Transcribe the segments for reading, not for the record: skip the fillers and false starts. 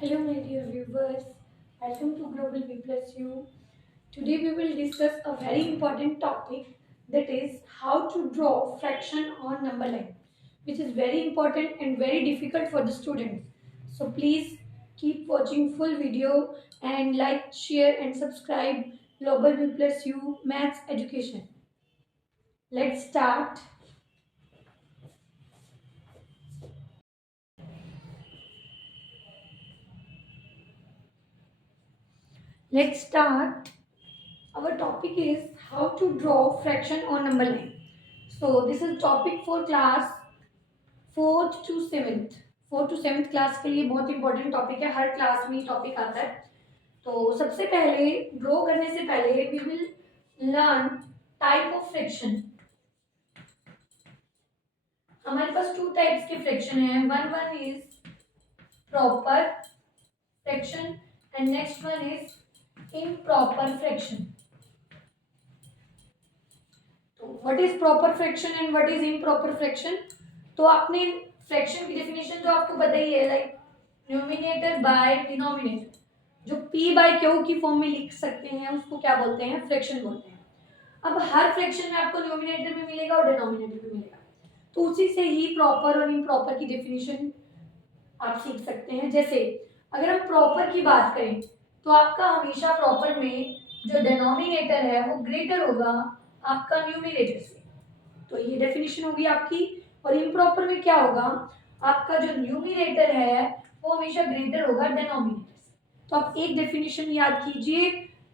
Hello, my dear viewers. Welcome to Global V Plus U. Today we will discuss a very important topic, that is how to draw fraction on number line, which is very important and very difficult for the students. So please keep watching full video and like, share and subscribe Global V Plus U Maths Education. Let's start. Let's start. Our topic is how to draw fraction on number line. So this is topic for class fourth to seventh class के लिए बहुत important topic है। हर class में ये topic आता है। तो सबसे पहले ड्रॉ करने से पहले we will learn type of fraction. हमारे पास टू टाइप्स के फ्रैक्शन है। One is proper fraction and next one is improper fraction. तो what is proper fraction and what is improper fraction? तो आपने फ्रैक्शन की डेफिनेशन तो आपको पता ही है, लाइक न्यूमिनेटर बाय डिनोमिनेटर, जो p बाय क्यू की फॉर्म में लिख सकते हैं उसको क्या बोलते हैं? फ्रैक्शन बोलते हैं। अब हर फ्रैक्शन में आपको न्यूमिनेटर भी मिलेगा और डिनोमिनेटर भी मिलेगा, तो उसी से ही प्रॉपर और इम्प्रॉपर की डेफिनेशन आप सीख सकते हैं। जैसे अगर हम प्रॉपर की बात करें तो आपका हमेशा प्रॉपर में जो डिनोमिनेटर है वो ग्रेटर होगा आपका न्यूमिनेटर से, तो ये डेफिनेशन होगी आपकी। और इम्प्रॉपर में क्या होगा? आपका जो न्यूमिनेटर है वो हमेशा ग्रेटर होगा डिनोमिनेटर से। तो आप एक डेफिनेशन याद कीजिए,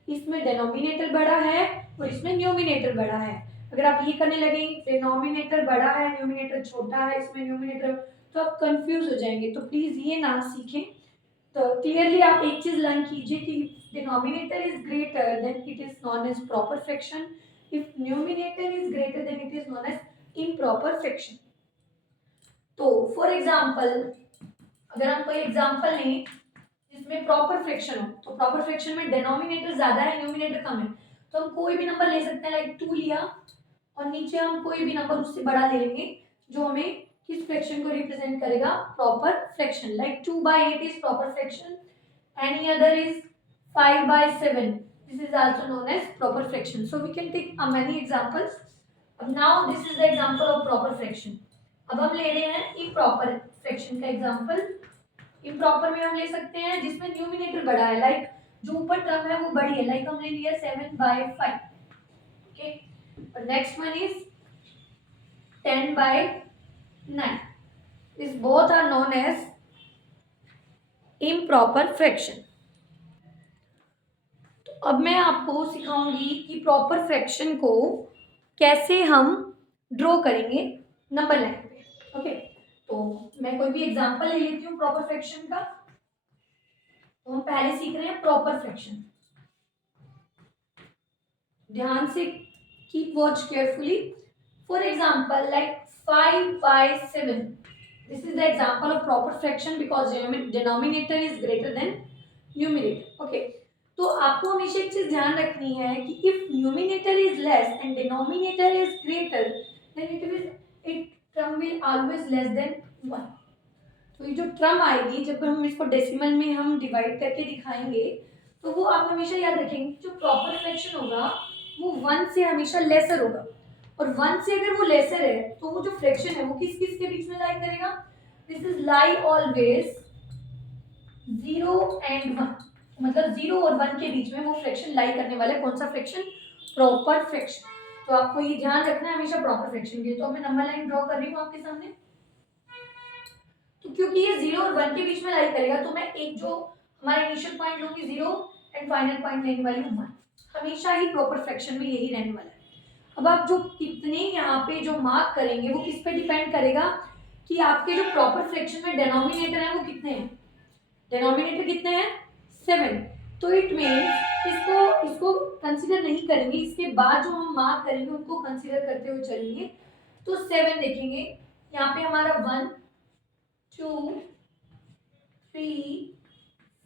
इसमें डिनोमिनेटर बड़ा है और इसमें न्यूमिनेटर बड़ा है। अगर आप ये करने लगे डिनोमिनेटर बड़ा है न्यूमिनेटर छोटा है, इसमें न्यूमिनेटर, तो आप कंफ्यूज हो जाएंगे। तो प्लीज ये ना सीखें। तो क्लियरली आप एक चीज लर्न कीजिए कि denominator is greater then it is known as proper fraction, if numerator is greater then it is known as improper fraction। तो फॉर एग्जांपल अगर हम कोई एग्जांपल लें जिसमें प्रॉपर फ्रैक्शन हो, तो प्रॉपर फ्रैक्शन में डिनोमिनेटर ज्यादा है न्यूमिनेटर कम है, तो हम कोई भी नंबर ले सकते हैं, लाइक 2 लिया और नीचे हम कोई भी नंबर उससे बड़ा ले लेंगे जो हमें किस फ्रैक्शन को रिप्रेजेंट करेगा? Proper fraction. Like 2/8 is proper fraction, any other is 5/7, this is also known as proper fraction। So we can take many examples। अब now this is the example of proper fraction। अब हम ले रहे हैं improper fraction का example. Improper में हम ले सकते हैं जिसमें न्यूमिनेटर बड़ा है, लाइक जो ऊपर टर्म है वो बड़ी है, लाइक हमने लिया 7/5। ओके, और next one is 10/9। This both are known as improper fraction. तो अब मैं आपको सिखाऊंगी कि प्रॉपर फ्रैक्शन को कैसे हम ड्रॉ करेंगे नंबर लाइन पे। ओके, तो मैं कोई भी एग्जांपल ले लेती हूँ प्रॉपर फ्रैक्शन का। तो हम पहले सीख रहे हैं प्रॉपर फ्रैक्शन। ध्यान से keep watch carefully. For example like 5/7, this is the example of proper fraction because denominator is greater than numerator. Okay, तो आपको हमेशा एक चीज ध्यान रखनी है कि if numerator is less and denominator is greater than it term will always less than 1। तो ये जो टर्म आएगी जब हम इसको डेसिमल में हम डिवाइड करके दिखाएंगे, तो वो आप हमेशा याद रखेंगे जो प्रॉपर फ्रैक्शन होगा वो 1 से हमेशा लेसर होगा, और 1 से अगर वो लेसर है तो वो जो फ्रैक्शन है वो किस किस के बीच में लाई करेगा? This is lie always 0 and 1, मतलब 0 और 1 के बीच में वो फ्रैक्शन लाई करने वाला है। कौन सा फ्रैक्शन? Proper fraction. तो आपको ये ध्यान रखना है हमेशा प्रॉपर फ्रैक्शन के। तो मैं नंबर लाइन ड्रॉ कर रही हूँ आपके सामने। तो क्योंकि ये 0 और 1 के बीच में लाई करेगा तो मैं एक जो हमारा इनिशियल पॉइंट लूंगी 0 एंड फाइनल पॉइंट लेने वाली हूँ 1। हमेशा ही प्रॉपर फ्रैक्शन में यही रहने वाला है। अब आप जो कितने यहाँ पे जो मार्क करेंगे वो किस पे डिपेंड करेगा कि आपके जो प्रॉपर फ्रैक्शन में डिनोमिनेटर है वो कितने हैं। डिनोमिनेटर कितने हैं? 7। तो इट मीन्स इसको इसको कंसीडर नहीं करेंगे, इसके बाद जो हम मार्क करेंगे उनको कंसीडर करते हुए चलेंगे। तो 7 देखेंगे, यहाँ पे हमारा 1 2 3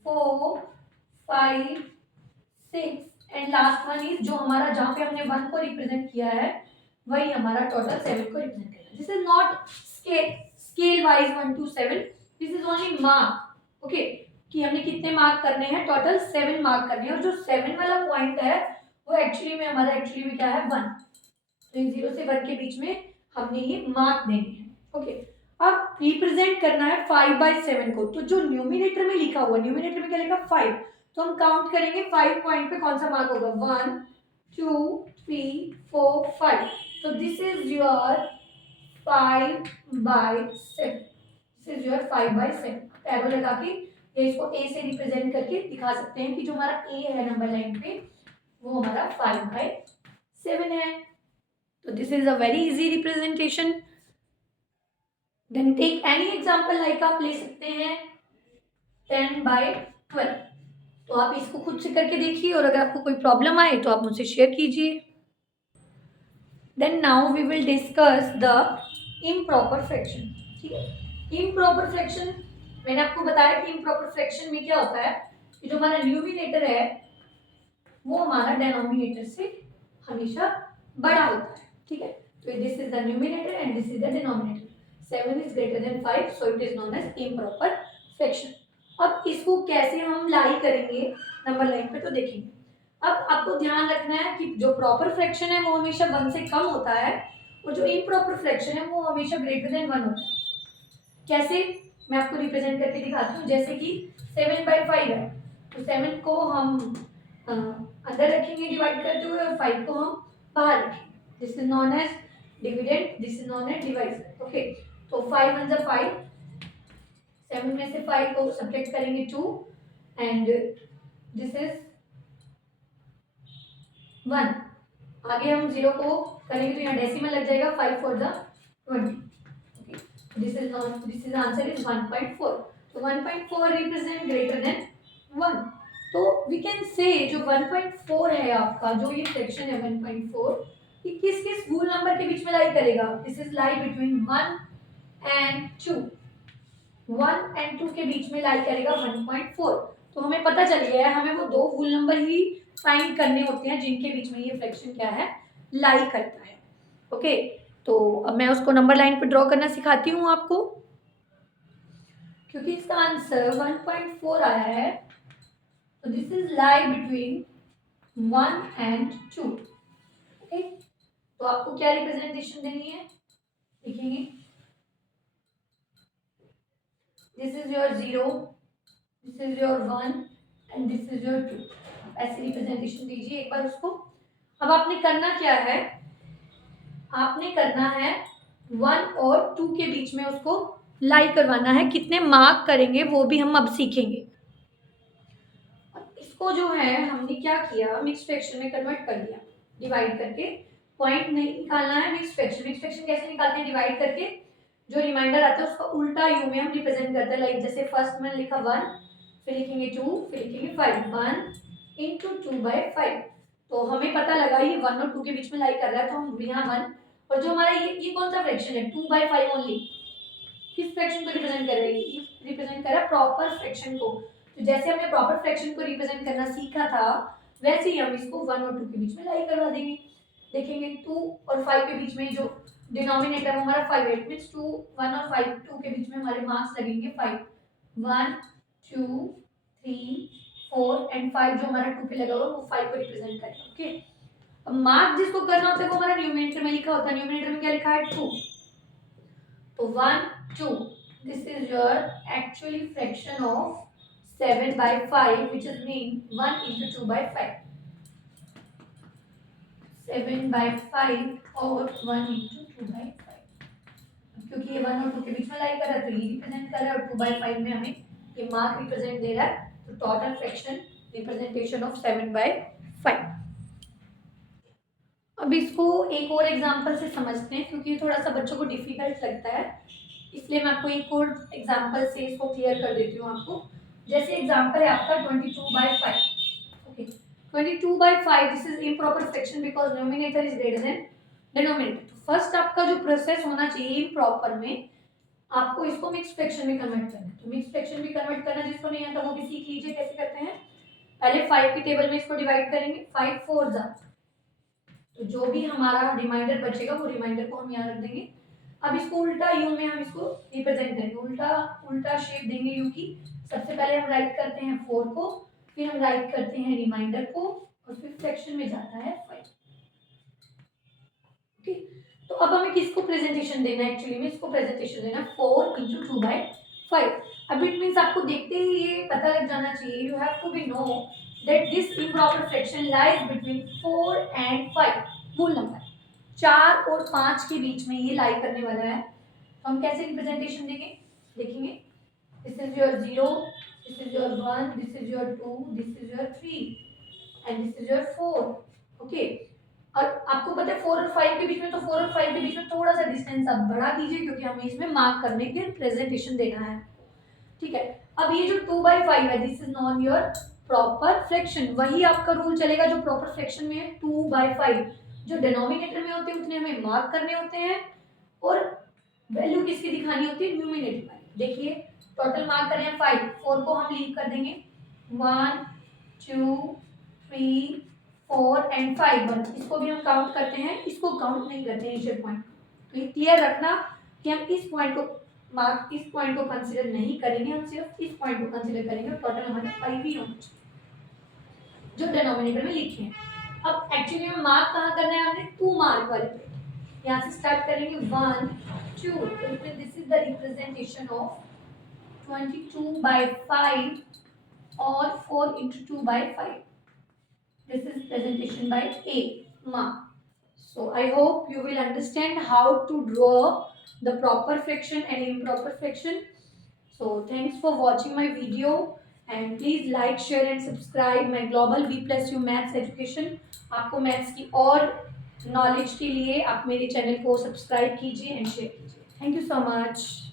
4 5 6 एंड लास्ट वन इज जो हमारा जहां पे हमने 1 को रिप्रेजेंट किया है वही हमारा टोटल 7 को रिप्रेजेंट करेगा। This is not scale wise 1 to 7, this is only mark. Okay, कि हमने कितने मार्क करने हैं, टोटल 7 मार्क करने हैं, और जो 7 वाला पॉइंट है वो एक्चुअली में हमारा क्या है 1। तो 0 से 1 के बीच में हमने ये मार्क देने हैं। ओके, अब रिप्रेजेंट करना है 5/7 को। तो जो न्यूमिनेटर में लिखा हुआ, न्यूमिनेटर में क्या लिखा 5, तो हम काउंट करेंगे 5 पॉइंट पे कौन सा मार्क होगा, 1 2 3 4 5। तो this is your 5/7, this is your 5/7। Arrow लगा के या इसको ए से रिप्रेजेंट करके दिखा सकते हैं कि जो हमारा ए है नंबर लाइन पे वो हमारा 5/7 है। तो this is a very easy representation. Then take any example, like आप ले सकते हैं 10/12। तो आप इसको खुद से करके देखिए, और अगर आपको कोई प्रॉब्लम आए तो आप मुझसे शेयर कीजिए। Then now we will discuss the improper fraction. ठीक है, इम्प्रॉपर फ्रैक्शन मैंने आपको बताया कि इम्प्रॉपर फ्रैक्शन में क्या होता है कि जो हमारा न्यूमिनेटर है वो हमारा डिनोमिनेटर से हमेशा बड़ा होता है। ठीक है, तो this is the numerator and this is the denominator. 7 is greater than 5, so it is known as improper fraction. अब इसको कैसे हम लाई करेंगे नंबर लाइन पे, तो देखेंगे। अब आपको ध्यान रखना है कि जो प्रॉपर फ्रैक्शन है वो हमेशा 1 से कम होता है, और जो इम्प्रॉपर फ्रैक्शन है वो हमेशा ग्रेटर देन 1 होता है। कैसे, मैं आपको रिप्रेजेंट करके दिखाती हूँ। जैसे कि 7/5 है, तो 7 को हम अंदर रखेंगे डिवाइड करते हुए, और 5 को हम बाहर रखेंगे। This is known as dividend, this is known as divisor. Okay, तो 5 1 जा 5, 7 में से 5 को सब्ट्रैक्ट करेंगे 2, एंड दिस इज 1। आगे हम 0 को करेंगे तो यहाँ डेसिमल लग जाएगा, 5 4 जा 20। This is answer is 1.4। तो 1.4 रिप्रेजेंट ग्रेटर देन 1। तो वी कैन से जो 1.4 है आपका, जो ये फ्रैक्शन है 1.4, ये किस किस होल नंबर के बीच में लाई करेगा, this is lie between 1 and 2। 1 and 2 के बीच में लाई करेगा 1.4। तो हमें पता चल गया है, हमें वो दो होल नंबर ही फाइंड करने होते हैं जिनके बीच में ये फ्रैक्शन क्या है, लाई करता है। ओके, तो अब मैं उसको नंबर लाइन पे ड्रॉ करना सिखाती हूँ आपको, क्योंकि इसका आंसर 1.4 आया है। तो this is lie between 1 and 2। Okay, तो आपको क्या रिप्रेजेंटेशन देनी है, लिखेंगे this is your 0, this is your 1 and this is your 2। ऐसे रिप्रेजेंटेशन दीजिए एक बार उसको। अब आपने करना क्या है, आपने करना है 1 और 2 के बीच में उसको लाई करवाना है। कितने मार्क करेंगे वो भी हम अब सीखेंगे। इसको जो है हमने क्या किया, मिक्स फ्रैक्शन में कन्वर्ट कर दिया, डिवाइड करके। पॉइंट नहीं निकालना है, मिक्स फ्रैक्शन। मिक्स फ्रैक्शन कैसे निकालते हैं, डिवाइड करके जो रिमाइंडर आता है उसका उल्टा यू में हम रिप्रेजेंट करते हैं। लाइक जैसे फर्स्ट में लिखा 1, फिर लिखेंगे 2, फिर लिखेंगे 5। 1 इंटू 2/5। तो हमें पता लगा ये 1 और 2 के बीच में लाई कर रहा है, तो हम यहाँ 1, और जो हमारा ये कौन सा फ्रैक्शन है, 2/5 ओनली, किस फ्रैक्शन को रिप्रेजेंट कर रही है, ये रिप्रेजेंट कर रहा है प्रॉपर फ्रैक्शन को। तो जैसे हमने प्रॉपर फ्रैक्शन को रिप्रेजेंट करना सीखा था, वैसे ही हम इसको 1 और 2 के बीच में लाई करवा देंगे। देखेंगे 2 और 5 के बीच में जो डिनोमिनेटर वो हमारा 5 है, इट मींस 2 1 और 5 2 के बीच में हमारे मार्क्स लगेंगे 5। 1 2 3 4 एंड 5 जो हमारा 2 पे लगा हुआ वो 5 को रिप्रेजेंट करेगा। ओके, अब मार्क जिसको करना होता है वो हमारा न्यूमरेटर में लिखा होता है। न्यूमरेटर में क्या लिखा है, 2। तो 1 2, this is your actually fraction of 7/5, which is mean 1 into 2/5, 7/5 और 1 into 2/5। क्योंकि ये 1 और 2 के बीच में लाई कर रहा है तो ये रिप्रेजेंट कर रहा है, और 2/5 में हमें ये मार्क रिप्रेजेंट दे रहा है। तो टोटल फ्रैक्शन रिप्रेजेंटेशन ऑफ 7/5। अब इसको एक और एग्जांपल से समझते हैं, क्योंकि ये थोड़ा सा बच्चों को डिफिकल्ट लगता है, इसलिए मैं आपको एक और एग्जांपल से इसको क्लियर कर देती हूँ आपको। जैसे एग्जांपल है आपका 22/5। Okay, 22/5, this is improper fraction because numerator is greater than denominator. First आपका जो प्रोसेस होना चाहिए इम्प्रॉपर में, आपको इसको मिक्स फ्रैक्शन में कन्वर्ट करना है। तो मिक्स फ्रैक्शन में कन्वर्ट करना जिसको नहीं आता वो भी सीख लीजिए कैसे करते हैं। पहले 5 की टेबल में इसको डिवाइड करेंगे, 5 4 जा, तो जो भी हमारा रिमाइंडर बचेगा वो रिमाइंडर को हम यहाँ रख देंगे। अब इसको उल्टा यू में हम इसको रिप्रेजेंट करेंगे, उल्टा उल्टा शेप देंगे यू की। सबसे पहले हम राइट करते हैं 4 को, फिर हम राइट करते हैं रिमाइंडर को, और फिर फ्रैक्शन में जाता है 5। ओके, तो अब हमें किसको प्रेजेंटेशन देना है? एक्चुअली में इसको प्रेजेंटेशन देना 4 इंटू 2/5। अब इट मीन्स आपको देखते ही ये पता लग जाना चाहिए, you have to be know that this improper fraction lies between 4 and 5, मूल नंबर 4 और 5 के बीच में ये लाई करने वाला है। तो हम कैसे रिप्रेजेंटेशन देंगे, देखेंगे। This is your 0, this is your 1, this is your 2, this is your 3 and this is your 4। Okay, और आपको पता है 4 और 5 के बीच में, तो 4 और 5 के बीच में थोड़ा सा डिस्टेंस आप बढ़ा दीजिए, क्योंकि हमें इसमें मार्क करने के प्रेजेंटेशन देना है। ठीक है, अब ये जो 2/5 है, this is non your proper fraction. वही आपका रूल चलेगा जो प्रॉपर फ्रैक्शन में है, 2/5 जो डिनोमिनेटर में होते हैं उतने हमें मार्क करने होते हैं, और वैल्यू किसकी दिखानी होती है? न्यूमिनेटर में। देखिए टोटल मार्क करें 5, 4 को हम लीव कर देंगे, 1 2 3 4 एंड 5, 1 इसको भी हम काउंट करते हैं, इसको काउंट नहीं करते हैं इनिशियल पॉइंट। तो ये क्लियर रखना कि हम इस पॉइंट को मार्क, इस पॉइंट को कंसीडर नहीं करेंगे, हम सिर्फ इस पॉइंट को कंसीडर करेंगे। टोटल हमारे 5 ही होंगे जो डिनोमिनेटर में लिखे हैं। अब एक्चुअली में मार्क कहाँ करना है हमने? 2 मार्क वाले पे। यहाँ से स्टार्ट करेंगे 1 2, तो this is the representation of 22/5 or 4 into 2/5. This is presentation by A, mark. So I hope you will understand how to draw the proper fraction and improper fraction. So thanks for watching my video, and please like, share and subscribe my Global B+U Maths Education. आपको maths की और knowledge के लिए आप मेरे channel को subscribe कीजिए and share कीजिए। Thank you so much.